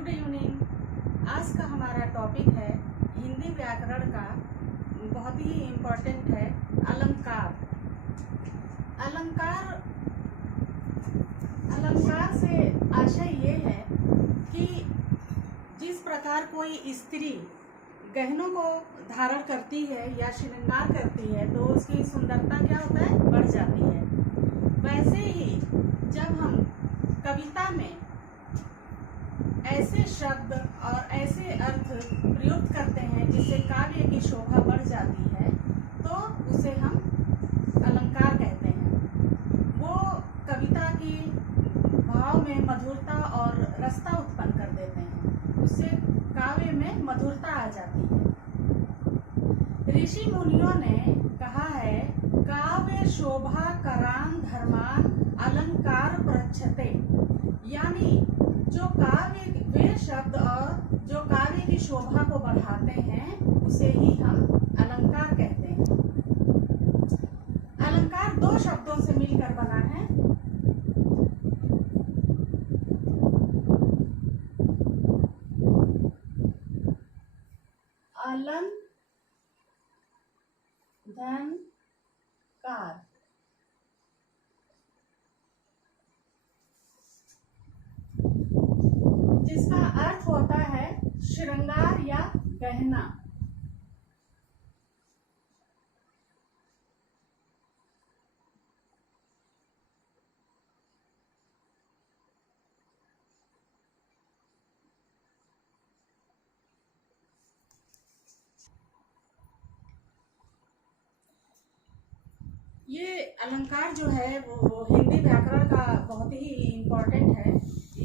Good evening. आज का हमारा टॉपिक है हिंदी व्याकरण का, बहुत ही इम्पोर्टेंट है, अलंकार। अलंकार अलंकार से आशय ये है कि जिस प्रकार कोई स्त्री गहनों को धारण करती है या श्रृंगार करती है तो उसकी सुंदरता क्या होता है, बढ़ जाती है। वैसे ही जब हम कविता में ऐसे शब्द और ऐसे अर्थ प्रयुक्त करते हैं जिससे काव्य की शोभा बढ़ जाती है तो उसे हम अलंकार कहते हैं। वो कविता की भाव में मधुरता और रसता उत्पन्न कर देते हैं, उससे काव्य में मधुरता आ जाती है। ऋषि मुनियों ने कहा है, काव्य शोभा करान धर्मान अलंकार प्रच्छते, यानी जो काव्य वे शब्द और जो काव्य की शोभा को बढ़ाते हैं उसे ही हम अलंकार कहते हैं। अलंकार दो शब्दों से मिलकर बना है। अलंकार, जिसका अर्थ होता है श्रृंगार या गहना। ये अलंकार जो है वो हिंदी व्याकरण का बहुत ही इम्पोर्टेंट है।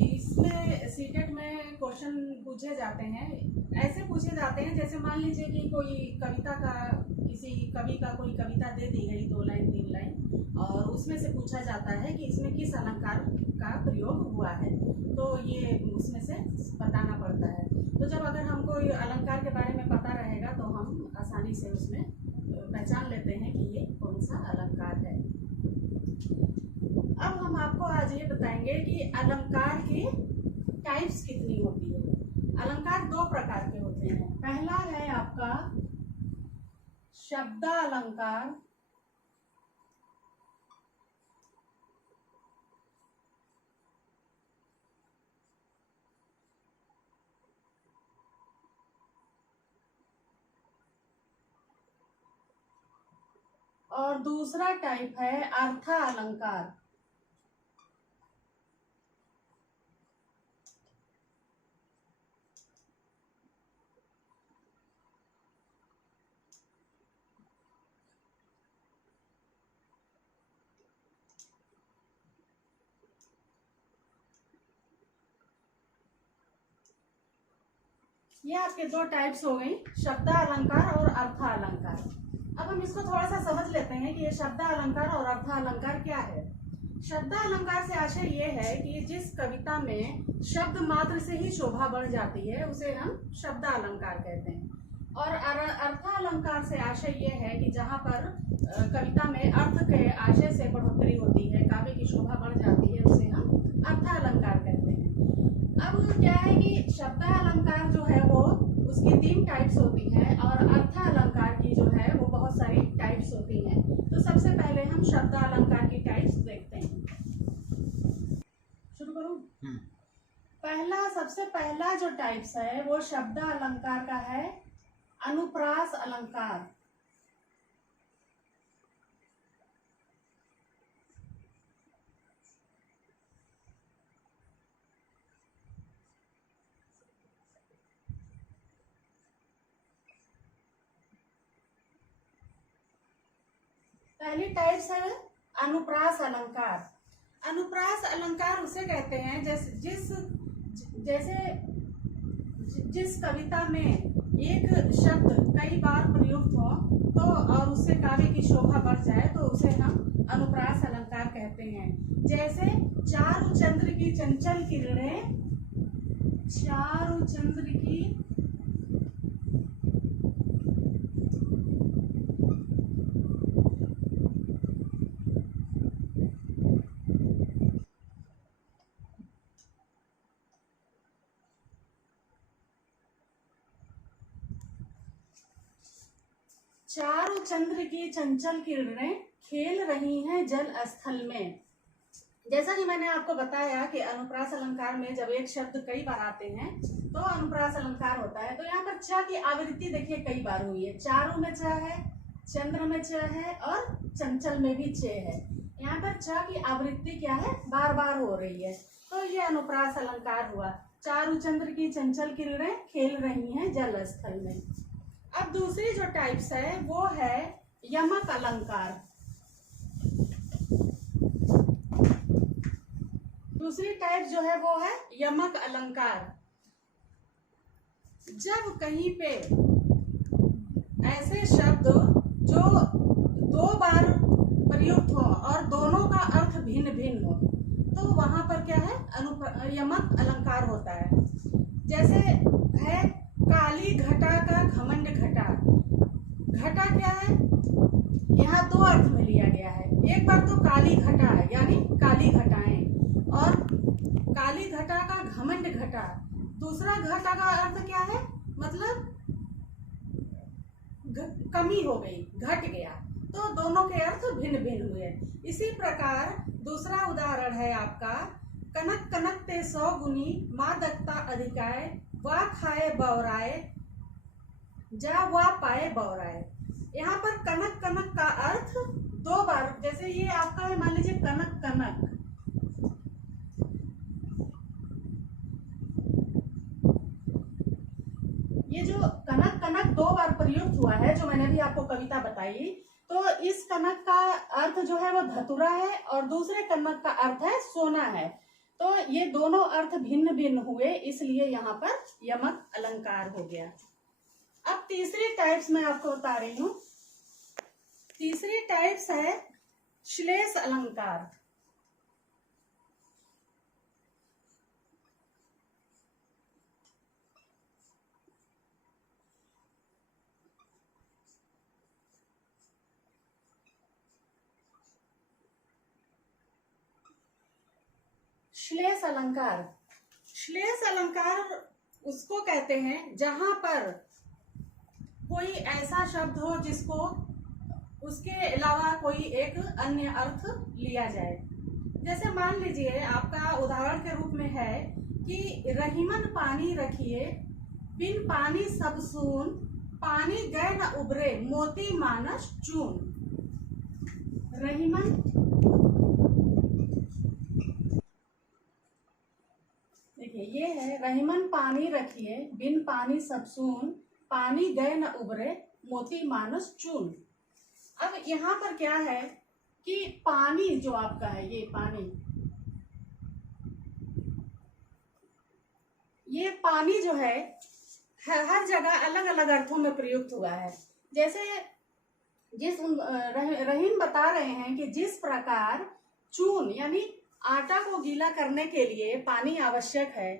इसमें सीटेट में क्वेश्चन पूछे जाते हैं, ऐसे पूछे जाते हैं जैसे मान लीजिए कि कोई कविता का, किसी कवि का कोई कविता दे दी गई 2 लाइन 3 लाइन, और उसमें से पूछा जाता है कि इसमें किस अलंकार का प्रयोग हुआ है, तो ये उसमें से बताना पड़ता है। तो जब अगर हमको अलंकार के बारे में पता रहेगा तो हम आसानी से उसमें पहचान लेते हैं कि ये कौन सा अलंकार है। अब हम आपको आज ये बताएंगे कि अलंकार की टाइप्स कितनी होती है। अलंकार 2 प्रकार के होते हैं। पहला है आपका शब्दालंकार, और दूसरा टाइप है अर्थालंकार। ये आपके 2 टाइप्स हो गई, शब्दालंकार और अर्थालंकार। अब हम इसको थोड़ा सा समझ लेते हैं कि ये शब्दालंकार और अर्थालंकार क्या है। शब्दालंकार से आशय ये है कि जिस कविता में शब्द मात्र से ही शोभा बढ़ जाती है उसे हम शब्दालंकार कहते हैं। और अर्थालंकार से आशय ये है कि जहाँ पर कविता में अर्थ के आशय से बढ़ोतरी होती है, काव्य की शोभा बढ़ जाती है, उसे हम अर्थालंकार कहते हैं। अब क्या है कि शब्दालंकार जो है वो उसकी 3 टाइप्स होती हैं और अर्थालंकार की जो है वो बहुत सारी टाइप्स होती हैं। तो सबसे पहले हम शब्दालंकार की टाइप्स देखते हैं। शुरू करूं? सबसे पहला जो टाइप्स है वो शब्दालंकार का है अनुप्रास अलंकार। पहली टाइप्स है अनुप्रास अलंकार। अनुप्रास अलंकार उसे कहते हैं जैसे जिस कविता में एक शब्द कई बार प्रयुक्त हो तो और उससे काव्य की शोभा बढ़ जाए तो उसे हम अनुप्रास अलंकार कहते हैं। जैसे चारु चंद्र की चंचल किरणें, चारु चंद्र की चारों चंद्र की चंचल किरणें खेल रही हैं जल स्थल में। जैसा कि मैंने आपको बताया कि अनुप्रास अलंकार में जब एक शब्द कई बार आते हैं तो अनुप्रास अलंकार होता है। तो यहाँ पर च की आवृत्ति देखिए कई बार हुई है। चारों में च है, चंद्र में च है और चंचल में भी च है। यहाँ पर च की आवृत्ति क्या है, बार बार हो रही है। तो ये अनुप्रास अलंकार हुआ। चारों चंद्र की चंचल किरणें खेल रही हैं जल स्थल में। अब दूसरी जो टाइप्स है वो है यमक अलंकार। दूसरी टाइप जो है वो है यमक अलंकार। जब कहीं पे ऐसे शब्द जो दो बार प्रयुक्त हो और दोनों का अर्थ भिन्न भिन्न हो तो वहां पर क्या है, यमक अलंकार होता है। जैसे है काली घटा का घमंड घटा। घटा क्या है, यहाँ दो अर्थ में लिया गया है। एक बार तो काली घटा है यानी काली घटाएं, और काली घटा का घमंड घटा। दूसरा घटा का अर्थ क्या है, मतलब कमी हो गई, घट गया। तो दोनों के अर्थ भिन्न भिन्न हुए। इसी प्रकार दूसरा उदाहरण है आपका कनक कनक ते 100 गुनी माँ दत्ता अधिकाय वा खाए बौराए जा वा पाए बौराए। यहाँ पर कनक कनक का अर्थ दो बार, जैसे ये आपका है, मान लीजिए कनक कनक, ये जो कनक कनक दो बार प्रयुक्त हुआ है, जो मैंने भी आपको कविता बताई, तो इस कनक का अर्थ जो है वो धतुरा है और दूसरे कनक का अर्थ है सोना है। तो ये दोनों अर्थ भिन्न भिन्न हुए, इसलिए यहाँ पर यमक अलंकार हो गया। अब तीसरी टाइप्स मैं आपको बता रही हूँ। तीसरी टाइप्स है श्लेष अलंकार। श्लेष अलंकार, श्लेष अलंकार उसको कहते हैं जहां पर कोई ऐसा शब्द हो जिसको उसके अलावा कोई एक अन्य अर्थ लिया जाए। जैसे मान लीजिए आपका उदाहरण के रूप में है कि रहीमन पानी रखिए बिन पानी सब सून, पानी गए न उबरे मोती मानस चून। रहीमन, देखिए ये है रहीमन पानी रखिए बिन पानी सब सून, पानी गए न उबरे मोती मानस चून। अब यहाँ पर क्या है कि पानी जो आपका है, ये पानी, ये पानी जो है हर जगह अलग अलग अर्थों में प्रयुक्त हुआ है। जैसे जिस रहीम बता रहे हैं कि जिस प्रकार चून यानी आटा को गीला करने के लिए पानी आवश्यक है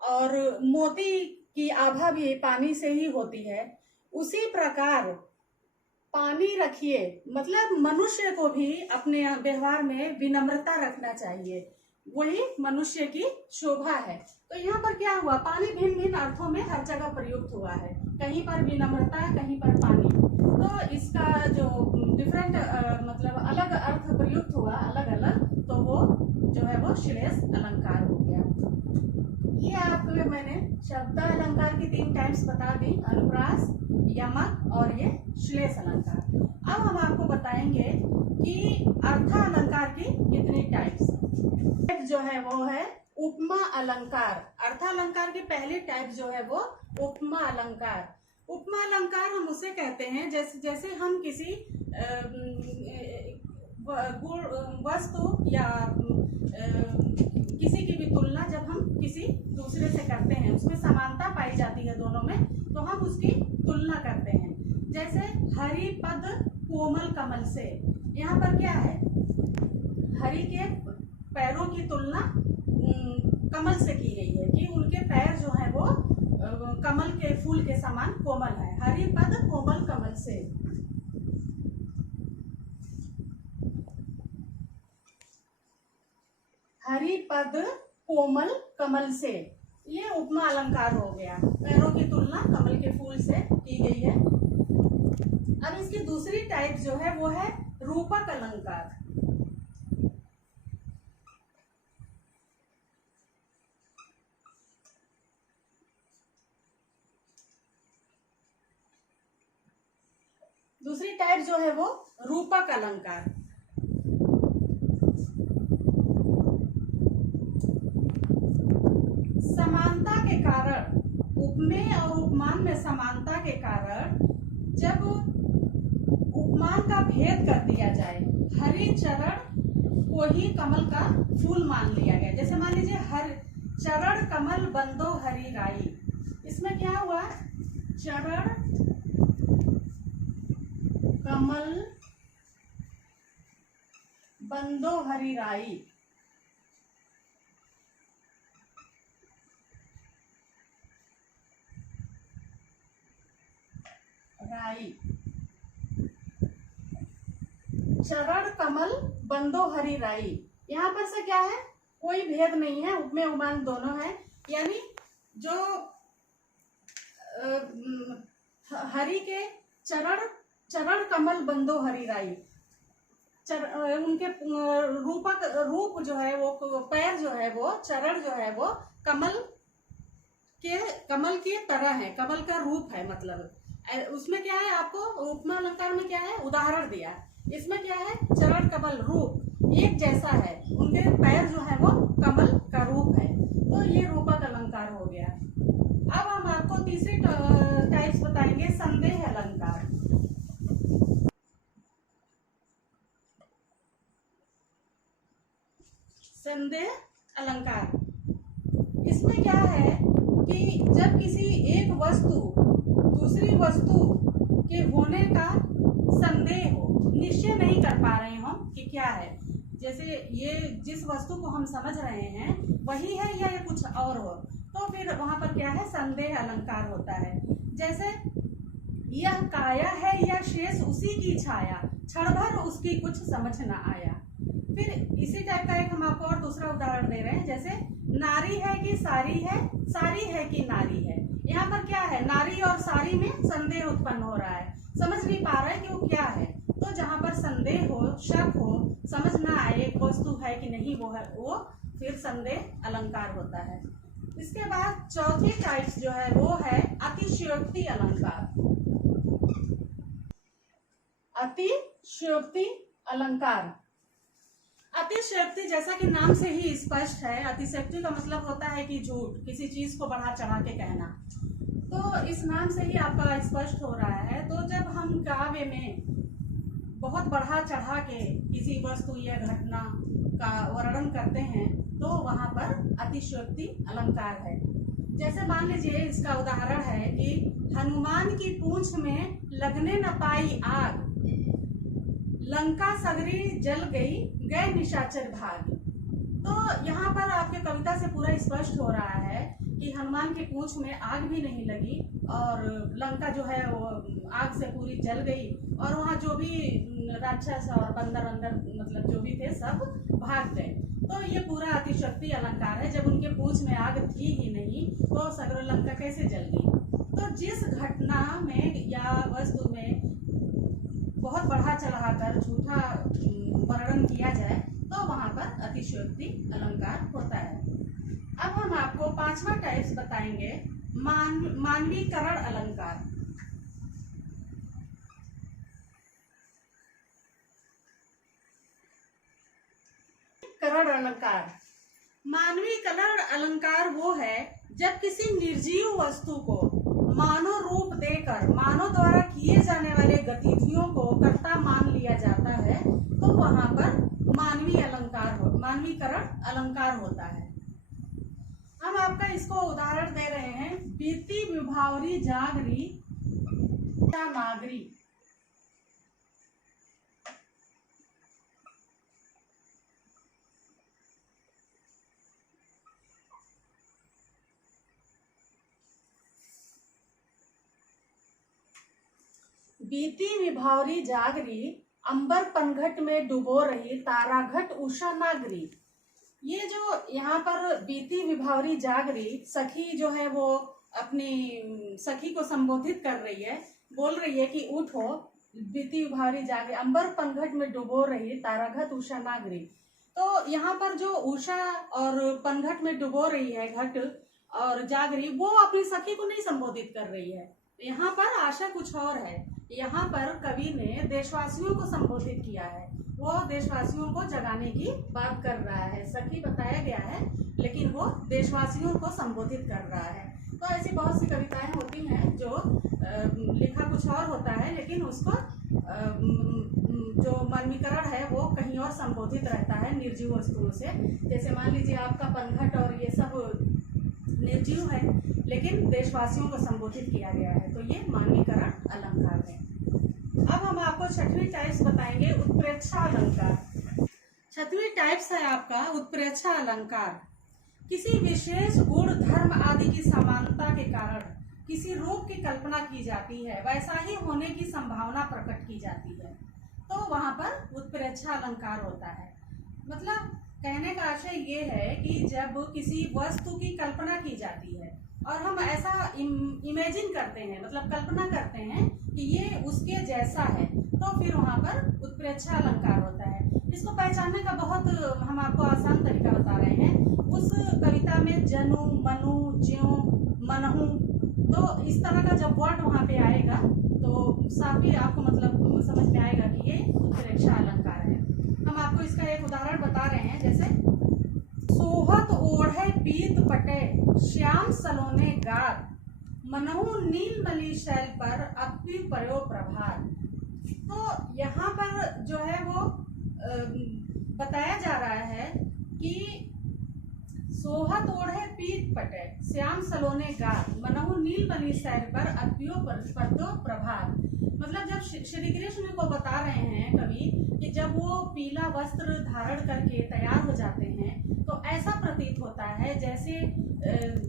और मोती की आभा भी पानी से ही होती है, उसी प्रकार पानी रखिए, मतलब मनुष्य को भी अपने व्यवहार में विनम्रता रखना चाहिए, वही मनुष्य की शोभा है। तो यहाँ पर क्या हुआ, पानी भिन्न भिन्न अर्थों में हर जगह प्रयुक्त हुआ है। कहीं पर विनम्रता, कहीं पर पानी। तो इसका जो डिफरेंट मतलब अलग अर्थ प्रयुक्त हुआ अलग अलग, तो वो जो है वो श्लेष अलंकार हो गया। ये आपको मैंने शब्द अलंकार की 3 टाइप्स बता दी, अनुप्रास, यमक और ये श्लेष अलंकार। अब हम आपको बताएंगे कि अर्थ अलंकार की कितनी टाइप्स। जो है वो है उपमा अलंकार। अर्थ अलंकार की पहली टाइप जो है वो उपमा अलंकार। उपमा अलंकार हम उसे कहते हैं जैसे हम किसी वस्तु या किसी की भी तुलना जब हम किसी दूसरे से करते हैं, उसमें समानता पाई जाती है दोनों में, तो हम उसकी तुलना करते हैं। जैसे हरि पद कोमल कमल से, यहाँ पर क्या है, हरि के पैरों की तुलना कमल से की गई है कि उनके पैर जो है वो कमल के फूल के समान कोमल है। हरि पद कोमल कमल से। हरि पद कोमल कमल से, ये उपमा अलंकार हो गया। पैरों की तुलना कमल के फूल से की गई है। अब इसकी दूसरी टाइप जो है वो है रूपक अलंकार। दूसरी टाइप जो है वो रूपक अलंकार। समानता के कारण, उपमेय और उपमान में समानता के कारण जब उपमान का भेद कर दिया जाए, हरि चरण को ही कमल का फूल मान लिया गया। जैसे मान लीजिए हर चरण कमल बंदो हरि राई, इसमें क्या हुआ, चरण कमल बंदो हरि राई, राई, चरण कमल बंदो हरि राई। यहाँ पर से क्या है, कोई भेद नहीं है, उपमेय उपमान दोनों है। यानी जो हरि के चरण कमल बंदो हरि राई, उनके रूप जो है वो, पैर जो है वो, चरण जो है वो कमल की तरह है, कमल का रूप है। मतलब उसमें क्या है, आपको उपमा अलंकार में क्या है, उदाहरण दिया। इसमें क्या है, चरण कमल रूप एक जैसा है, उनके पैर जो है वो कमल का रूप है, तो ये रूपक अलंकार हो गया। अब हम आपको तीसरी टाइप्स बताएंगे, संदेह अलंकार। संदेह अलंकार, इसमें क्या है कि जब किसी एक वस्तु दूसरी वस्तु के होने का संदेह हो, निश्चय नहीं कर पा रहे हो कि क्या है, जैसे ये जिस वस्तु को हम समझ रहे हैं वही है या ये कुछ और हो, तो फिर वहां पर क्या है, संदेह अलंकार होता है। जैसे यह काया है या शेष उसी की छाया, क्षण भर उसकी कुछ समझ न आया। फिर इसी टाइप का एक हम आपको और दूसरा उदाहरण दे रहे हैं, जैसे नारी है कि सारी है कि नारी है। यहाँ पर क्या है, नारी और सारी में संदेह उत्पन्न हो रहा है, समझ नहीं पा रहा है कि वो क्या है। तो जहाँ पर संदेह हो, शक हो, समझ ना आए एक वस्तु है कि नहीं वो है, वो फिर संदेह अलंकार होता है। इसके बाद चौथी टाइप जो है वो है अतिशयोक्ति अलंकार। अतिशयोक्ति अलंकार, अतिशयोक्ति जैसा कि नाम से ही स्पष्ट है, अतिशयोक्ति का मतलब होता है कि झूठ, किसी चीज को बढ़ा चढ़ा के कहना। तो इस नाम से ही आपका स्पष्ट हो रहा है। तो जब हम काव्य में बहुत बढ़ा चढ़ा के किसी वस्तु या घटना का वर्णन करते हैं तो वहां पर अतिशयोक्ति अलंकार है। जैसे मान लीजिए इसका उदाहरण है कि हनुमान की पूंछ में लगने न पाई आग, लंका सगरी जल गई, गए निशाचर भाग। तो यहाँ पर आपके कविता से पूरा स्पष्ट हो रहा है कि हनुमान की पूंछ में आग भी नहीं लगी और लंका जो है वो आग से पूरी जल गई, और वहाँ जो भी राक्षस और बंदर मतलब जो भी थे सब भाग गए। तो ये पूरा अतिशयोक्ति अलंकार है। जब उनके पूंछ में आग थी ही नहीं तो सगरो लंका कैसे जल गई। तो जिस घटना में या वस्तु में बहुत बढ़ा चढ़ाकर झूठा वर्णन किया जाए तो वहां पर अतिशयोक्ति अलंकार होता है। अब हम आपको पांचवा टाइप्स बताएंगे, मानवीकरण अलंकार। करण अलंकार, मानवीकरण अलंकार वो है जब किसी निर्जीव वस्तु को मानव रूप देकर मानव द्वारा किए जाने वाले गतिविधियों को कर्ता मान लिया जाता है, तो वहां पर मानवीकरण अलंकार होता है। हम आपका इसको उदाहरण दे रहे हैं, बीती विभावरी जागरी नागरी। बीती विभावरी जागरी, अंबर पनघट में डुबो रही ताराघट उषा नागरी। ये जो यहाँ पर बीती विभावरी जागरी, सखी जो है वो अपनी सखी को संबोधित कर रही है, बोल रही है कि उठो, बीती भारी जागे, अंबर पनघट में डुबो रही ताराघट उषा नागरी। तो यहाँ पर जो उषा और पनघट में डुबो रही है घट और जागरी, वो अपनी सखी को नहीं संबोधित कर रही है। यहाँ पर आशा कुछ और है। यहाँ पर कवि ने देशवासियों को संबोधित किया है, वो देशवासियों को जगाने की बात कर रहा है। सखी बताया गया है लेकिन वो देशवासियों को संबोधित कर रहा है। तो ऐसी बहुत सी कविताएं होती हैं जो लिखा कुछ और होता है लेकिन उसको जो मर्मीकरण है वो कहीं और संबोधित रहता है निर्जीव वस्तुओं से। जैसे मान लीजिए आपका पनघट और ये सब निर्जीव है लेकिन देशवासियों को संबोधित किया गया है, तो ये मानवीकरण अलंकार है। अब हम आपको छठवीं टाइप्स बताएंगे, उत्प्रेक्षा अलंकार। छठवीं टाइप्स है आपका उत्प्रेक्षा अलंकार। किसी विशेष गुण धर्म आदि की समानता के कारण किसी रूप की कल्पना की जाती है, वैसा ही होने की संभावना प्रकट की जाती है, तो वहां पर उत्प्रेक्षा अलंकार होता है। मतलब कहने का आशय ये है कि जब किसी वस्तु की कल्पना की जाती है और हम ऐसा इमेजिन करते हैं, मतलब कल्पना करते हैं कि ये उसके जैसा है, तो फिर वहां पर उत्प्रेक्षा अलंकार होता है। इसको पहचानने का बहुत हम आपको आसान तरीका बता रहे हैं। उस कविता में जनु, मनु, ज्यों, मनहु, तो इस तरह का जब वर्ड वहां पे आएगा तो साफ ही आपको मतलब समझ में आएगा कि ये उत्प्रेक्षा अलंकार है। हम आपको इसका एक उदाहरण बता रहे हैं, जैसे सोहत ओढ़े पीत पटे श्याम सलोने गार मनहु नीलमणि शैल पर अपनी पयो प्रभार। तो यहाँ पर जो है वो बताया जा रहा है कि सोहत ओढ़े पीत पटे श्याम सलोने गार मनहु नीलमणि शैल पर अपयो प्रभार। मतलब जब श्री कृष्ण को बता रहे हैं कवि कि जब वो पीला वस्त्र धारण करके तैयार हो जाते हैं तो ऐसा प्रतीत होता है जैसे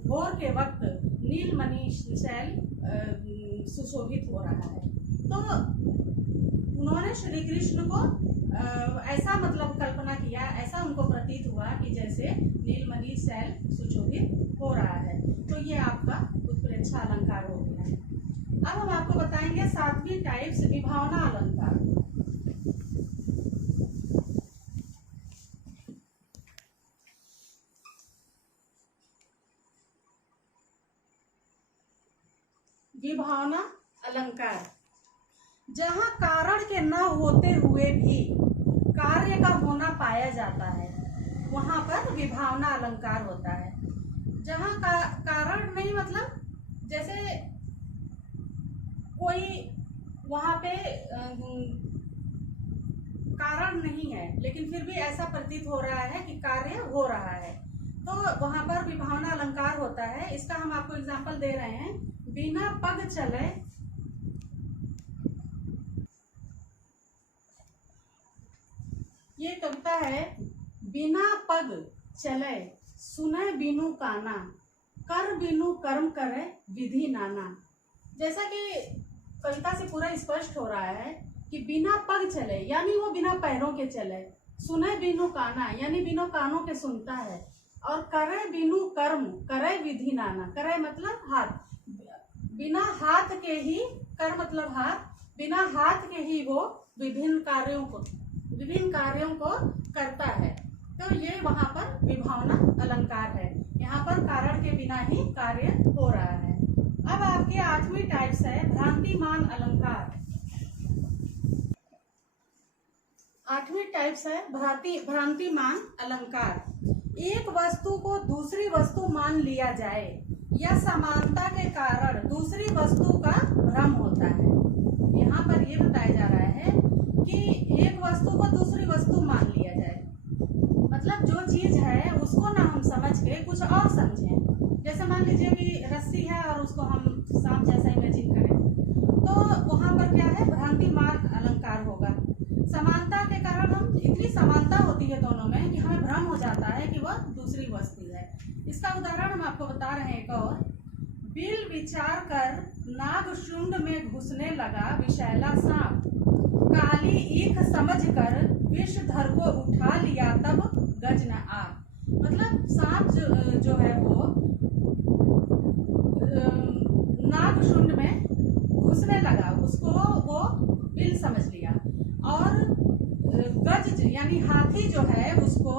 भोर के वक्त नीलमणि शैल सुशोभित हो रहा है। तो उन्होंने श्री कृष्ण को ऐसा मतलब कल्पना किया, ऐसा उनको प्रतीत हुआ कि जैसे नीलमणि शैल सुशोभित हो रहा है, तो ये आपका उत्प्रेक्षा अलंकार हो गया है। अब हम आपको बताएंगे सातवीं टाइप्स, विभावना अलंकार। विभावना अलंकार, जहाँ कारण के न होते हुए भी कार्य का होना पाया जाता है, वहां पर विभावना अलंकार होता है। जहाँ कारण नहीं, मतलब जैसे कोई वहां पे कारण नहीं है लेकिन फिर भी ऐसा प्रतीत हो रहा है कि कार्य हो रहा है, तो वहां पर विभावना अलंकार होता है। इसका हम आपको एग्जांपल दे रहे हैं। बिना पग चले, ये कविता है। बिना पग चले सुने बिनु काना, कर बिनु कर्म करे विधि नाना। जैसा कि कविता से पूरा स्पष्ट हो रहा है कि बिना पग चले यानी वो बिना पैरों के चले, सुने बिनु काना यानी बिना कानों के सुनता है, और करे बिनु कर्म करे विधि नाना। करे मतलब हाथ, बिना हाथ के ही, कर मतलब हाथ, बिना हाथ के ही वो विभिन्न कार्यों को करता है। तो ये वहां पर विभावना अलंकार है, यहाँ पर कारण के बिना ही कार्य हो रहा है। अब आपके आठवीं टाइप्स है भ्रांतिमान अलंकार। आठवीं टाइप्स है भ्रांतिमान अलंकार। एक वस्तु को दूसरी वस्तु मान लिया जाए या समानता के कारण दूसरी वस्तु का भ्रम होता है। यहाँ पर ये बताया जा रहा है कि एक वस्तु को दूसरी वस्तु मान लिया जाए, मतलब जो चीज है उसको ना हम समझ के कुछ और समझें। जैसे मान लीजिए कि रस्सी है और उसको हम सांप जैसा इमेजिन करें, तो वहां पर क्या है, भ्रांतिमान अलंकार होगा। समानता के कारण हम, इतनी समानता होती है दोनों में कि हमें भ्रम हो जाता है कि वह दूसरी वस्तु है। इसका उदाहरण हम आपको बता रहे हैं एक और। बिल विचार कर नाग शुंड में घुसने लगा विषैला सांप, काली ईख समझ कर विषधर को उठा लिया तब गज न आग। मतलब सांप जो है वो नाग शुंड में घुसने लगा, उसको वो बिल समझ लिया, और गज यानी हाथी जो है उसको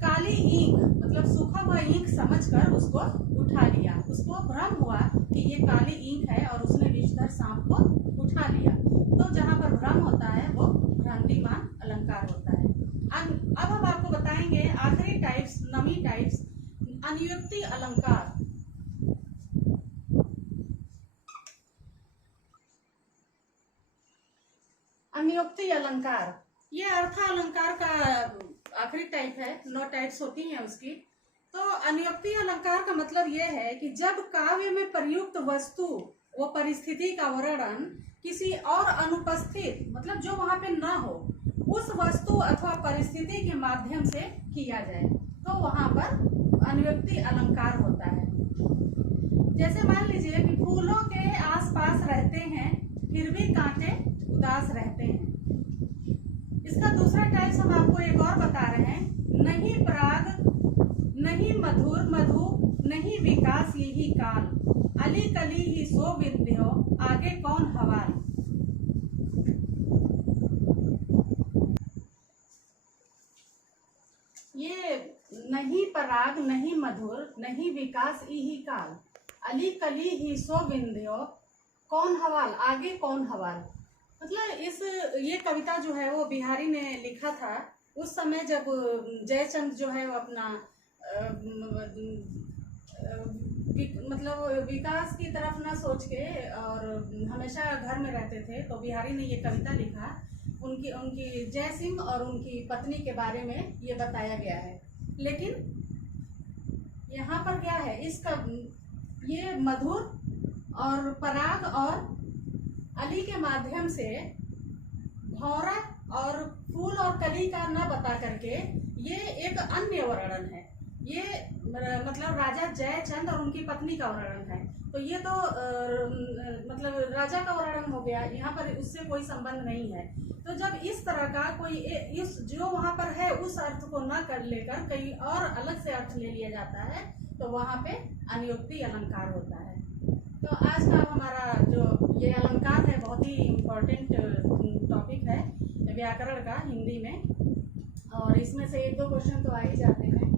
काली ईंख मतलब सूखा हुआ ईंख समझकर उसको उठा लिया। उसको भ्रम हुआ कि ये काली ईंख है और उसने विषधर सांप को उठा लिया। तो जहाँ पर भ्रम होता है वो भ्रांतिमान अलंकार होता है। अब हम आपको बताएंगे आखिरी टाइप्स, नवी टाइप्स, अनुयुक्ति अलंकार। अनुयुक्ति अलंकार ये अर्थ अलंकार का आखिरी टाइप है, 9 टाइप्स होती हैं उसकी। तो अनुयुक्ति अलंकार का मतलब यह है कि जब काव्य में प्रयुक्त वस्तु वो परिस्थिति का वर्णन किसी और अनुपस्थित मतलब जो वहां पे ना हो उस वस्तु अथवा परिस्थिति के माध्यम से किया जाए तो वहां पर अनुयुक्ति अलंकार होता है। जैसे मान लीजिए कि फूलों के आसपास रहते हैं फिर भी कांटे उदास रहते हैं। इसका दूसरा टाइप्स हम आपको एक और बता रहे हैं, नहीं पराग नहीं मधुर मधु नहीं विकास यही काल, अली कली ही सो विद्यो आगे कौन हवाल। ये नहीं पराग नहीं मधुर नहीं विकास यही काल, अली कली ही सो विंध्यो कौन हवाल, आगे कौन हवाल। मतलब ये कविता जो है वो बिहारी ने लिखा था उस समय जब जयचंद जो है वो अपना मतलब विकास की तरफ ना सोच के और हमेशा घर में रहते थे। तो बिहारी ने ये कविता लिखा, उनकी जय सिंह और उनकी पत्नी के बारे में ये बताया गया है। लेकिन यहाँ पर क्या है, इसका ये मधुर और पराग और अली के माध्यम से भौरा और फूल और कली का न बता करके ये एक अन्य वर्णन है। ये मतलब राजा जयचंद और उनकी पत्नी का वर्णन है। तो ये तो मतलब राजा का वर्णन हो गया, यहाँ पर उससे कोई संबंध नहीं है। तो जब इस तरह का कोई इस जो वहाँ पर है उस अर्थ को न कर लेकर कहीं और अलग से अर्थ ले लिया जाता है तो वहाँ पे अनुयुक्ति अलंकार होता है। तो आज का हमारा जो ये अलंकार है बहुत ही इम्पोर्टेंट टॉपिक है व्याकरण का हिंदी में, और इसमें से 1-2 क्वेश्चन तो आ ही जाते हैं।